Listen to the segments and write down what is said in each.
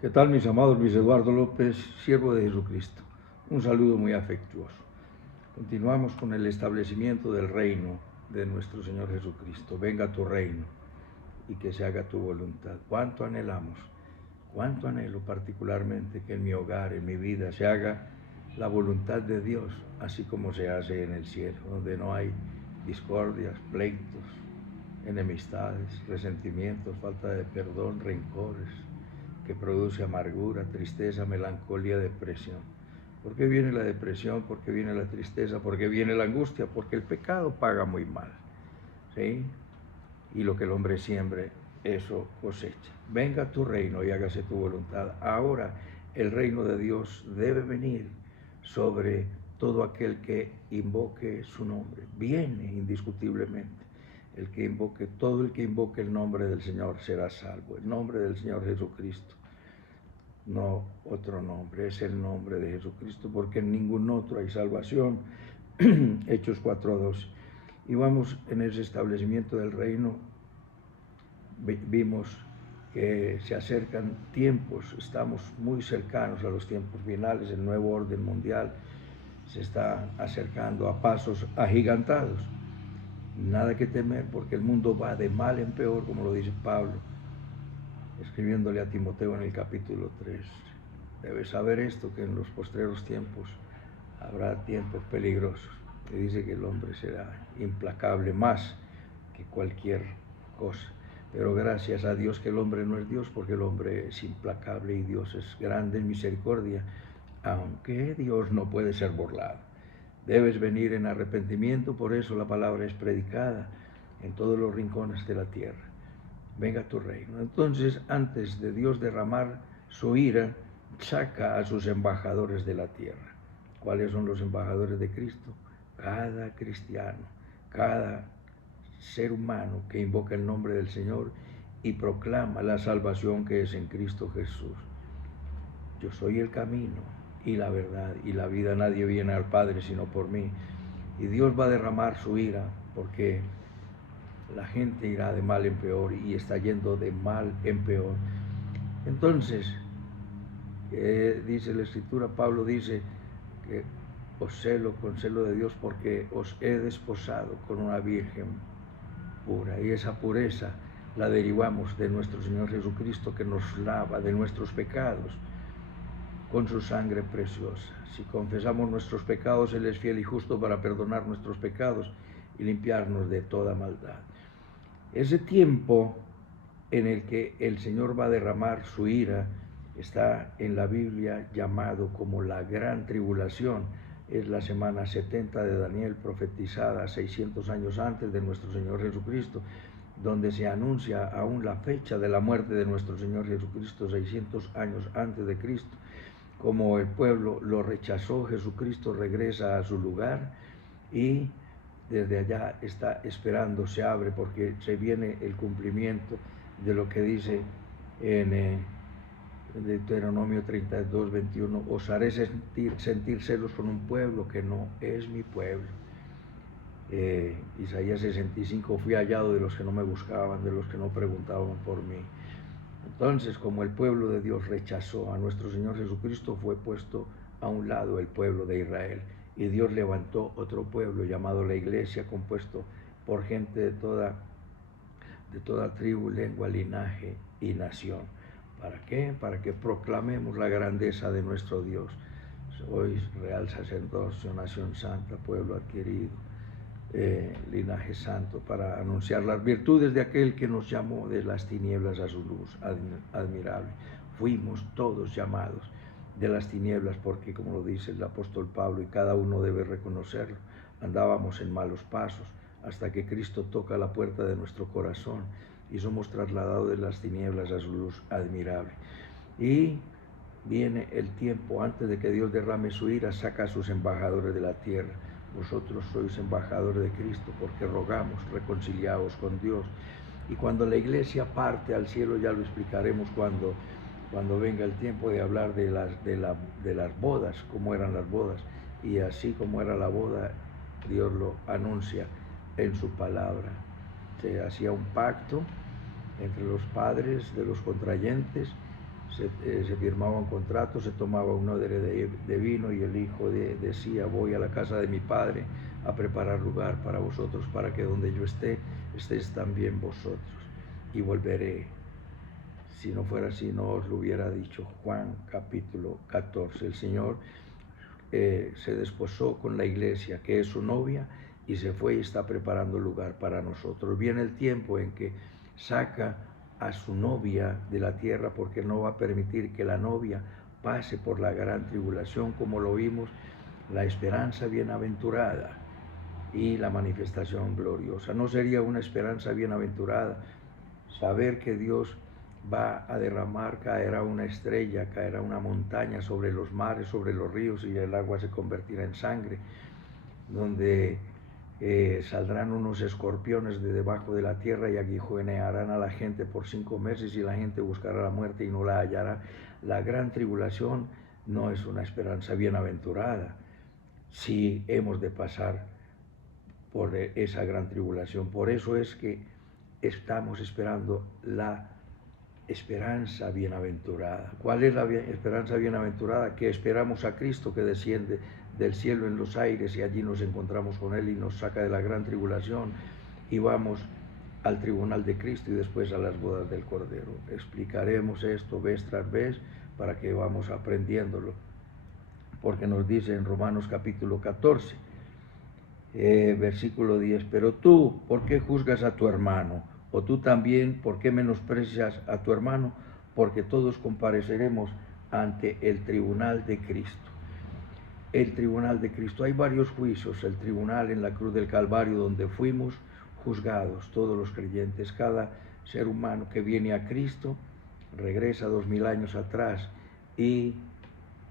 ¿Qué tal, mis amados? Luis Eduardo López, siervo de Jesucristo. Un saludo muy afectuoso. Continuamos con el establecimiento del reino de nuestro Señor Jesucristo. Venga tu reino y que se haga tu voluntad. ¿Cuánto anhelamos? ¿Cuánto anhelo particularmente que en mi hogar, en mi vida, se haga la voluntad de Dios, así como se hace en el cielo, donde no hay discordias, pleitos, enemistades, resentimientos, falta de perdón, rencores, que produce amargura, tristeza, melancolía, depresión? ¿Por qué viene la depresión? ¿Por qué viene la tristeza? ¿Por qué viene la angustia? Porque el pecado paga muy mal, ¿sí? Y lo que el hombre siembre, eso cosecha. Venga tu reino y hágase tu voluntad. Ahora el reino de Dios debe venir sobre todo aquel que invoque su nombre. Viene indiscutiblemente. Todo el que invoque el nombre del Señor será salvo. El nombre del Señor Jesucristo. No otro nombre, es el nombre de Jesucristo, porque en ningún otro hay salvación. Hechos 4:12. Y vamos en ese establecimiento del reino. Vimos que se acercan tiempos, estamos muy cercanos a los tiempos finales, el nuevo orden mundial se está acercando a pasos agigantados. Nada que temer, porque el mundo va de mal en peor, como lo dice Pablo, escribiéndole a Timoteo en el capítulo 3. Debes saber esto, que en los postreros tiempos habrá tiempos peligrosos. Y dice que el hombre será implacable más que cualquier cosa. Pero gracias a Dios que el hombre no es Dios, porque el hombre es implacable y Dios es grande en misericordia, aunque Dios no puede ser burlado. Debes venir en arrepentimiento, por eso la palabra es predicada en todos los rincones de la tierra. Venga tu reino. Entonces, antes de Dios derramar su ira, saca a sus embajadores de la tierra. ¿Cuáles son los embajadores de Cristo? Cada cristiano, cada ser humano que invoca el nombre del Señor y proclama la salvación que es en Cristo Jesús. Yo soy el camino y la verdad y la vida. Nadie viene al Padre sino por mí. Y Dios va a derramar su ira, porque la gente irá de mal en peor y está yendo de mal en peor. Entonces, dice la Escritura, Pablo dice que os celo con celo de Dios porque os he desposado con una virgen pura, y esa pureza la derivamos de nuestro Señor Jesucristo, que nos lava de nuestros pecados con su sangre preciosa. Si confesamos nuestros pecados, Él es fiel y justo para perdonar nuestros pecados y limpiarnos de toda maldad. Ese tiempo en el que el Señor va a derramar su ira está en la Biblia llamado como la gran tribulación. Es la semana 70 de Daniel, profetizada 600 años antes de nuestro Señor Jesucristo, donde se anuncia aún la fecha de la muerte de nuestro Señor Jesucristo 600 años antes de Cristo. Como el pueblo lo rechazó, Jesucristo regresa a su lugar y desde allá está esperando, se abre, porque se viene el cumplimiento de lo que dice en Deuteronomio 32:21, os haré sentir celos con un pueblo que no es mi pueblo. Isaías 65, fui hallado de los que no me buscaban, de los que no preguntaban por mí. Entonces, como el pueblo de Dios rechazó a nuestro Señor Jesucristo, fue puesto a un lado el pueblo de Israel, y Dios levantó otro pueblo llamado la Iglesia, compuesto por gente de toda tribu, lengua, linaje y nación. ¿Para qué? Para que proclamemos la grandeza de nuestro Dios. Sois real sacerdocio, nación santa, pueblo adquirido, linaje santo, para anunciar las virtudes de aquel que nos llamó de las tinieblas a su luz admirable. Fuimos todos llamados de las tinieblas, porque, como lo dice el apóstol Pablo, y cada uno debe reconocerlo, andábamos en malos pasos hasta que Cristo toca la puerta de nuestro corazón y somos trasladados de las tinieblas a su luz admirable. Y viene el tiempo antes de que Dios derrame su ira, saca a sus embajadores de la tierra. Vosotros sois embajadores de Cristo, porque rogamos, reconciliaos con Dios. Y cuando la iglesia parte al cielo, ya lo explicaremos cuando venga el tiempo de hablar de las bodas, cómo eran las bodas. Y así como era la boda, Dios lo anuncia en su palabra. Se hacía un pacto entre los padres de los contrayentes se firmaba un contrato, se tomaba un odre de vino y el hijo decía, voy a la casa de mi padre a preparar lugar para vosotros, para que donde yo esté, estéis también vosotros, y volveré. Si no fuera así, no os lo hubiera dicho. Juan capítulo 14. El Señor se desposó con la iglesia, que es su novia, y se fue y está preparando lugar para nosotros. Viene el tiempo en que saca a su novia de la tierra, porque no va a permitir que la novia pase por la gran tribulación, como lo vimos, la esperanza bienaventurada y la manifestación gloriosa. ¿No sería una esperanza bienaventurada saber que Dios va a derramar, caerá una estrella, caerá una montaña sobre los mares, sobre los ríos, y el agua se convertirá en sangre, donde saldrán unos escorpiones de debajo de la tierra y aguijonearán a la gente por 5 meses, y la gente buscará la muerte y no la hallará? La gran tribulación no es una esperanza bienaventurada si hemos de pasar por esa gran tribulación. Por eso es que estamos esperando la esperanza bienaventurada. ¿Cuál es la esperanza bienaventurada? Que esperamos a Cristo, que desciende del cielo en los aires, y allí nos encontramos con Él y nos saca de la gran tribulación, y vamos al tribunal de Cristo y después a las bodas del Cordero. Explicaremos esto vez tras vez para que vamos aprendiéndolo, porque nos dice en Romanos capítulo 14, versículo 10, pero tú, ¿por qué juzgas a tu hermano? O tú también, ¿por qué menosprecias a tu hermano? Porque todos compareceremos ante el tribunal de Cristo. El tribunal de Cristo. Hay varios juicios. El tribunal en la cruz del Calvario, donde fuimos juzgados todos los creyentes. Cada ser humano que viene a Cristo regresa 2000 años atrás y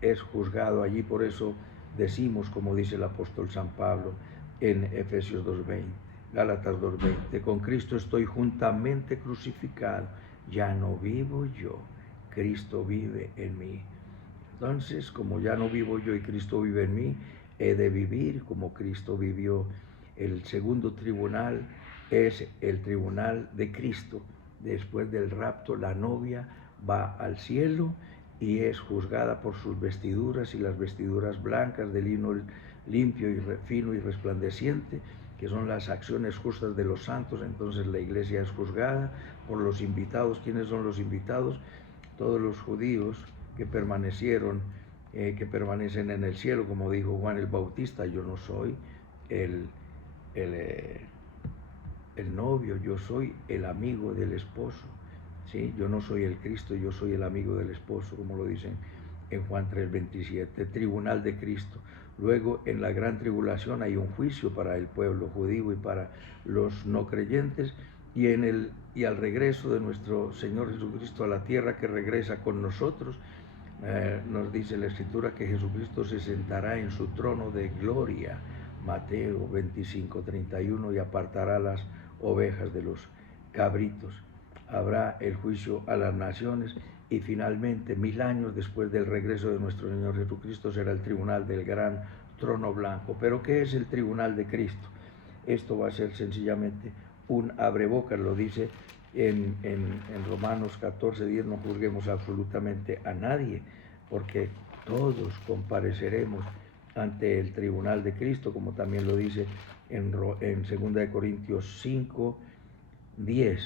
es juzgado allí. Por eso decimos, como dice el apóstol San Pablo en Efesios 2:20, Gálatas 2:20, con Cristo estoy juntamente crucificado, ya no vivo yo, Cristo vive en mí. Entonces, como ya no vivo yo y Cristo vive en mí, he de vivir como Cristo vivió. El segundo tribunal es el tribunal de Cristo. Después del rapto, la novia va al cielo y es juzgada por sus vestiduras, y las vestiduras blancas de lino limpio y fino y resplandeciente, que son las acciones justas de los santos. Entonces la iglesia es juzgada por los invitados. ¿Quiénes son los invitados? Todos los judíos que permanecieron, que permanecen en el cielo, como dijo Juan el Bautista, yo no soy el novio, yo soy el amigo del esposo, ¿sí? Yo no soy el Cristo, yo soy el amigo del esposo, como lo dicen en Juan 3:27, tribunal de Cristo. Luego, en la gran tribulación hay un juicio para el pueblo judío y para los no creyentes, y al regreso de nuestro Señor Jesucristo a la tierra, que regresa con nosotros, nos dice la Escritura que Jesucristo se sentará en su trono de gloria, Mateo 25:31, y apartará las ovejas de los cabritos. Habrá el juicio a las naciones, y finalmente, 1000 años después del regreso de nuestro Señor Jesucristo, será el tribunal del gran trono blanco. ¿Pero qué es el tribunal de Cristo? Esto va a ser sencillamente un abrebocas, lo dice en Romanos 14:10, no juzguemos absolutamente a nadie, porque todos compareceremos ante el tribunal de Cristo, como también lo dice en 2 Corintios 5:10,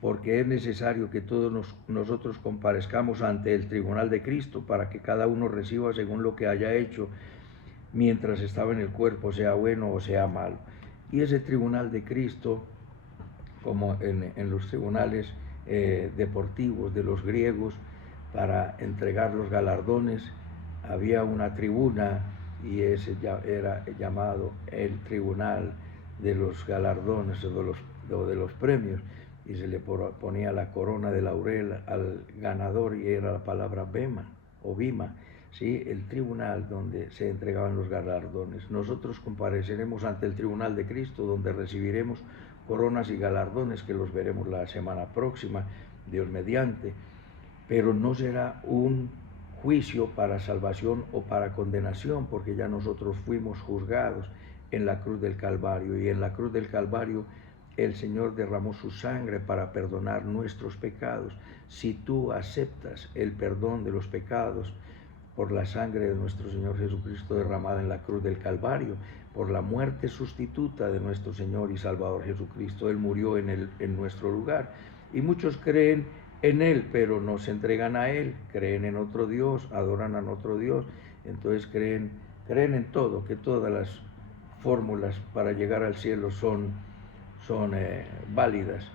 porque es necesario que todos nosotros comparezcamos ante el tribunal de Cristo, para que cada uno reciba según lo que haya hecho mientras estaba en el cuerpo, sea bueno o sea malo. Y ese tribunal de Cristo, como en los tribunales deportivos de los griegos, para entregar los galardones, había una tribuna, y ese ya era llamado el tribunal de los galardones o de los premios, y se le ponía la corona de laurel al ganador, y era la palabra bema o bima, ¿sí? El tribunal donde se entregaban los galardones. Nosotros compareceremos ante el tribunal de Cristo, donde recibiremos coronas y galardones, que los veremos la semana próxima, Dios mediante, pero no será un juicio para salvación o para condenación, porque ya nosotros fuimos juzgados en la cruz del Calvario, y en la cruz del Calvario el Señor derramó su sangre para perdonar nuestros pecados. Si tú aceptas el perdón de los pecados por la sangre de nuestro Señor Jesucristo derramada en la cruz del Calvario, por la muerte sustituta de nuestro Señor y Salvador Jesucristo, Él murió en nuestro lugar. Y muchos creen en Él, pero no se entregan a Él, creen en otro Dios, adoran a otro Dios, entonces creen en todo, que todas las fórmulas para llegar al cielo son válidas,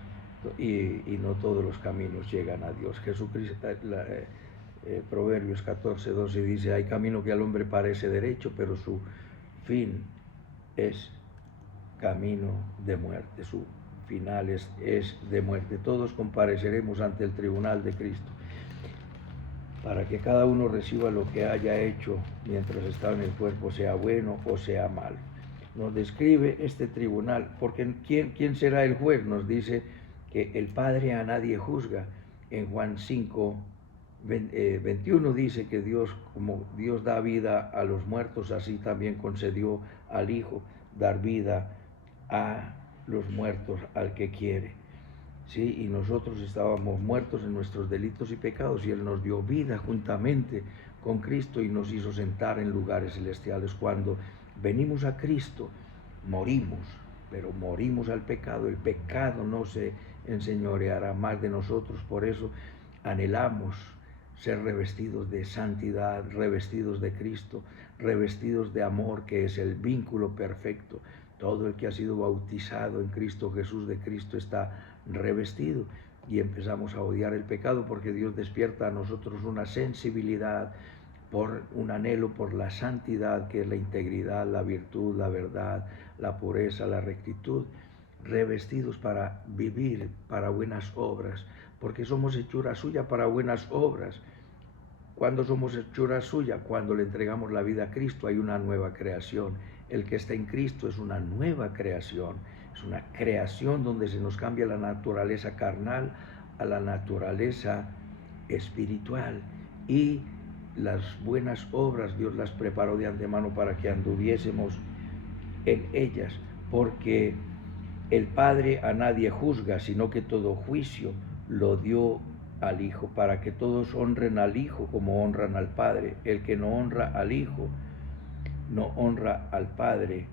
y no todos los caminos llegan a Dios. Jesucristo, Proverbios 14:12 dice: hay camino que al hombre parece derecho, pero su fin es camino de muerte, su final es de muerte. Todos compareceremos ante el tribunal de Cristo para que cada uno reciba lo que haya hecho mientras estaba en el cuerpo, sea bueno o sea malo. Nos describe este tribunal, porque ¿quién será el juez? Nos dice que el Padre a nadie juzga. En Juan 5:21 dice que Dios, como Dios da vida a los muertos, así también concedió al Hijo dar vida a los muertos, al que quiere. ¿Sí? Y nosotros estábamos muertos en nuestros delitos y pecados, y Él nos dio vida juntamente con Cristo y nos hizo sentar en lugares celestiales. Cuando venimos a Cristo, morimos, pero morimos al pecado. El pecado no se enseñoreará más de nosotros. Por eso anhelamos ser revestidos de santidad, revestidos de Cristo, revestidos de amor, que es el vínculo perfecto. Todo el que ha sido bautizado en Cristo Jesús, de Cristo, está revestido, y empezamos a odiar el pecado, porque Dios despierta a nosotros una sensibilidad, por un anhelo por la santidad, que es la integridad, la virtud, la verdad, la pureza, la rectitud, revestidos para vivir para buenas obras, porque somos hechura suya para buenas obras. ¿Cuándo somos hechura suya? Cuando le entregamos la vida a Cristo. Hay una nueva creación. El que está en Cristo es una nueva creación. Es una creación donde se nos cambia la naturaleza carnal a la naturaleza espiritual. Y las buenas obras Dios las preparó de antemano para que anduviésemos en ellas, porque el Padre a nadie juzga, sino que todo juicio lo dio al Hijo, para que todos honren al Hijo como honran al Padre. El que no honra al Hijo no honra al Padre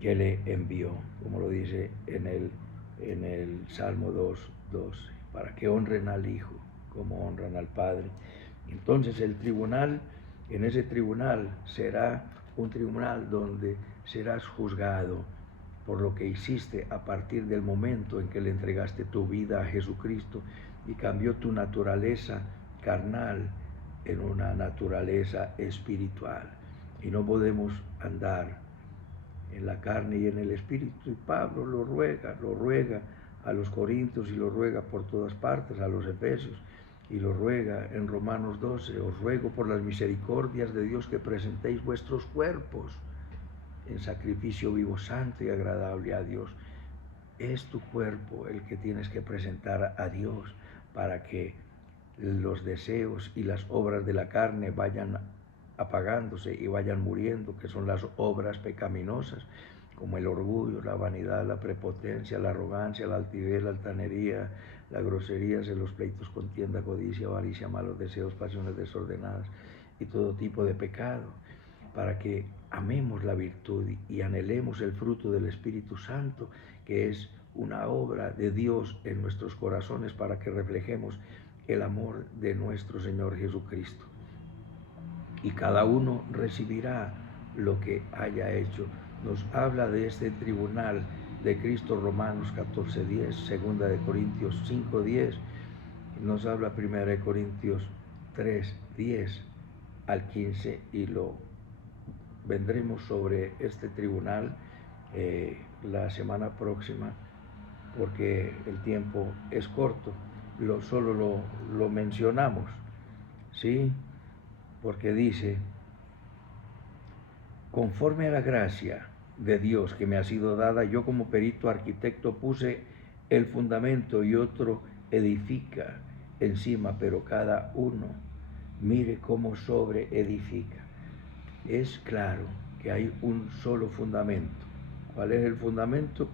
que le envió, como lo dice en el Salmo 2:12, para que honren al Hijo como honran al Padre. Entonces el tribunal, en ese tribunal será un tribunal donde serás juzgado por lo que hiciste a partir del momento en que le entregaste tu vida a Jesucristo y cambió tu naturaleza carnal en una naturaleza espiritual. Y no podemos andar en la carne y en el espíritu. Y Pablo lo ruega a los Corintios, y lo ruega por todas partes, a los Efesios, y lo ruega en Romanos 12: os ruego por las misericordias de Dios que presentéis vuestros cuerpos en sacrificio vivo, santo y agradable a Dios. Es tu cuerpo el que tienes que presentar a Dios, para que los deseos y las obras de la carne vayan apagándose y vayan muriendo, que son las obras pecaminosas, como el orgullo, la vanidad, la prepotencia, la arrogancia, la altivez, la altanería, la grosería, celos, pleitos, contienda, codicia, avaricia, malos deseos, pasiones desordenadas y todo tipo de pecado, para que amemos la virtud y anhelemos el fruto del Espíritu Santo, que es una obra de Dios en nuestros corazones, para que reflejemos el amor de nuestro Señor Jesucristo. Y cada uno recibirá lo que haya hecho. Nos habla de este tribunal de Cristo Romanos 14:10, 2 de Corintios 5:10, nos habla 1 de Corintios 3:10 al 15, y lo vendremos sobre este tribunal la semana próxima, porque el tiempo es corto. Solo lo mencionamos, ¿sí? Porque dice: conforme a la gracia de Dios que me ha sido dada, yo como perito arquitecto puse el fundamento y otro edifica encima, pero cada uno mire cómo sobre edifica. Es claro que hay un solo fundamento. ¿Cuál es el fundamento?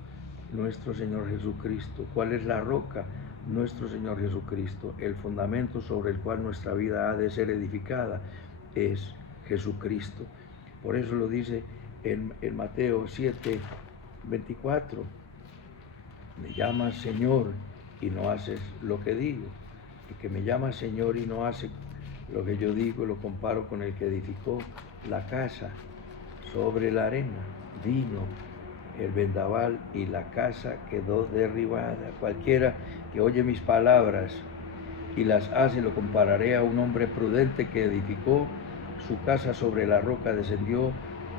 nuestro Señor Jesucristo. ¿Cuál es la roca? Nuestro Señor Jesucristo. El fundamento sobre el cual nuestra vida ha de ser edificada es Jesucristo. Por eso lo dice en Mateo 7:24. Me llamas Señor y no haces lo que digo. El que me llama Señor y no hace lo que yo digo, lo comparo con el que edificó la casa sobre la arena. Vino el vendaval y la casa quedó derribada. Cualquiera que oye mis palabras y las hace, lo compararé a un hombre prudente que edificó su casa sobre la roca. Descendió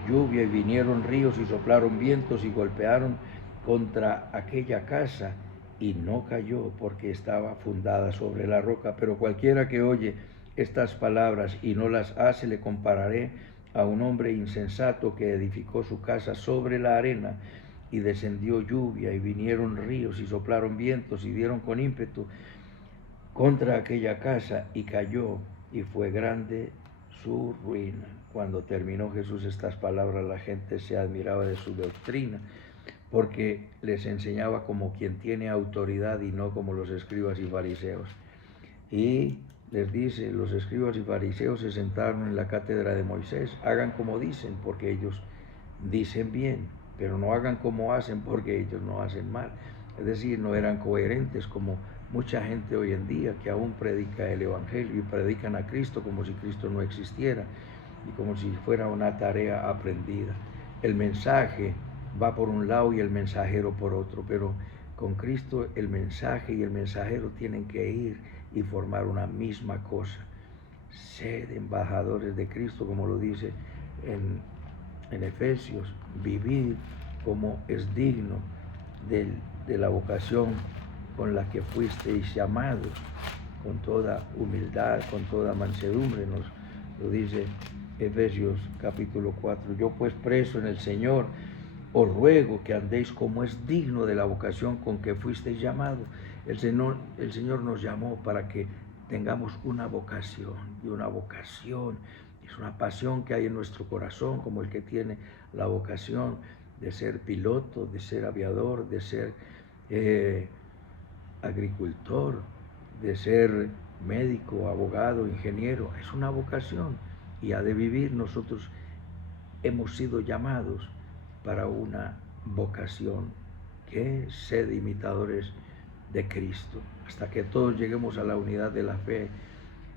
lluvia y vinieron ríos y soplaron vientos y golpearon contra aquella casa y no cayó porque estaba fundada sobre la roca. Pero cualquiera que oye estas palabras y no las hace, le compararé a un hombre insensato que edificó su casa sobre la arena, y descendió lluvia y vinieron ríos y soplaron vientos y dieron con ímpetu contra aquella casa y cayó, y fue grande su ruina. Cuando terminó Jesús estas palabras, la gente se admiraba de su doctrina, porque les enseñaba como quien tiene autoridad y no como los escribas y fariseos. Y les dice, los escribas y fariseos se sentaron en la cátedra de Moisés. Hagan como dicen, porque ellos dicen bien, pero no hagan como hacen, porque ellos no hacen mal. Es decir, no eran coherentes como mucha gente hoy en día que aún predica el Evangelio y predican a Cristo como si Cristo no existiera y como si fuera una tarea aprendida. El mensaje va por un lado y el mensajero por otro, pero con Cristo el mensaje y el mensajero tienen que ir y formar una misma cosa. Sed embajadores de Cristo, como lo dice en Efesios. Vivid como es digno de la vocación con la que fuisteis llamados, con toda humildad, con toda mansedumbre, nos lo dice Efesios capítulo 4. Yo pues, preso en el Señor, os ruego que andéis como es digno de la vocación con que fuisteis llamados. El Señor nos llamó para que tengamos una vocación, y una vocación es una pasión que hay en nuestro corazón, como el que tiene la vocación de ser piloto, de ser aviador, de ser agricultor, de ser médico, abogado, ingeniero. Es una vocación y ha de vivir. Nosotros hemos sido llamados para una vocación, que es ser imitadores de Cristo, hasta que todos lleguemos a la unidad de la fe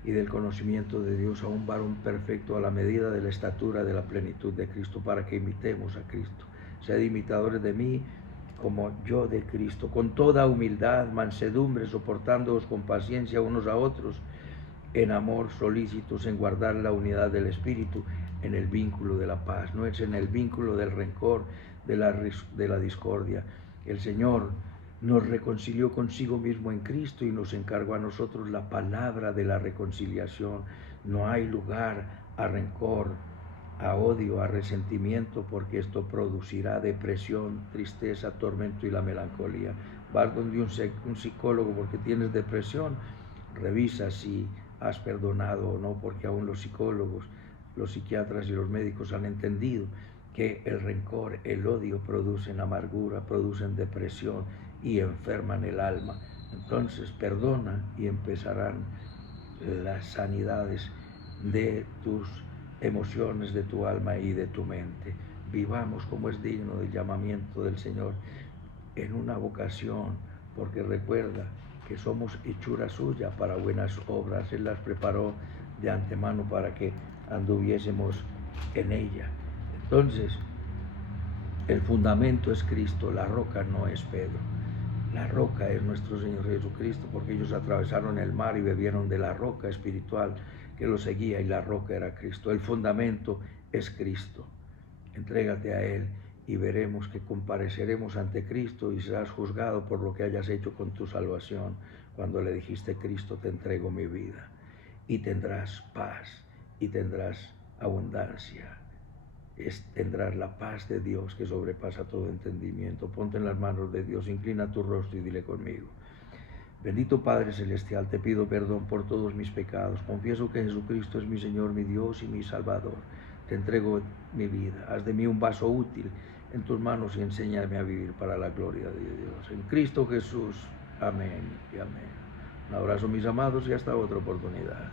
y del conocimiento de Dios, a un varón perfecto, a la medida de la estatura de la plenitud de Cristo, para que imitemos a Cristo. Sed imitadores de mí como yo de Cristo, con toda humildad, mansedumbre, soportándoos con paciencia unos a otros, en amor, solícitos en guardar la unidad del Espíritu, en el vínculo de la paz. No es en el vínculo del rencor, de la discordia. El Señor nos reconcilió consigo mismo en Cristo y nos encargó a nosotros la palabra de la reconciliación. No hay lugar a rencor, a odio, a resentimiento, porque esto producirá depresión, tristeza, tormento y la melancolía. Vas donde un psicólogo porque tienes depresión, revisa si has perdonado o no, porque aún los psicólogos, los psiquiatras y los médicos han entendido que el rencor, el odio producen amargura, producen depresión y enferman el alma. Entonces perdona y empezarán las sanidades de tus emociones, de tu alma y de tu mente. Vivamos como es digno del llamamiento del Señor, en una vocación, porque recuerda que somos hechura suya para buenas obras. Él las preparó de antemano para que anduviésemos en ella. Entonces, el fundamento es Cristo, la roca no es Pedro. La roca es nuestro Señor Jesucristo, porque ellos atravesaron el mar y bebieron de la roca espiritual que los seguía, y la roca era Cristo. El fundamento es Cristo. Entrégate a Él y veremos que compareceremos ante Cristo y serás juzgado por lo que hayas hecho con tu salvación, cuando le dijiste: Cristo, te entrego mi vida. Y tendrás paz y tendrás abundancia. Tendrás la paz de Dios que sobrepasa todo entendimiento. Ponte en las manos de Dios, inclina tu rostro y dile conmigo: bendito Padre Celestial, te pido perdón por todos mis pecados. Confieso que Jesucristo es mi Señor, mi Dios y mi Salvador. Te entrego mi vida. Haz de mí un vaso útil en tus manos y enséñame a vivir para la gloria de Dios. En Cristo Jesús. Amén y amén. Un abrazo, mis amados, y hasta otra oportunidad.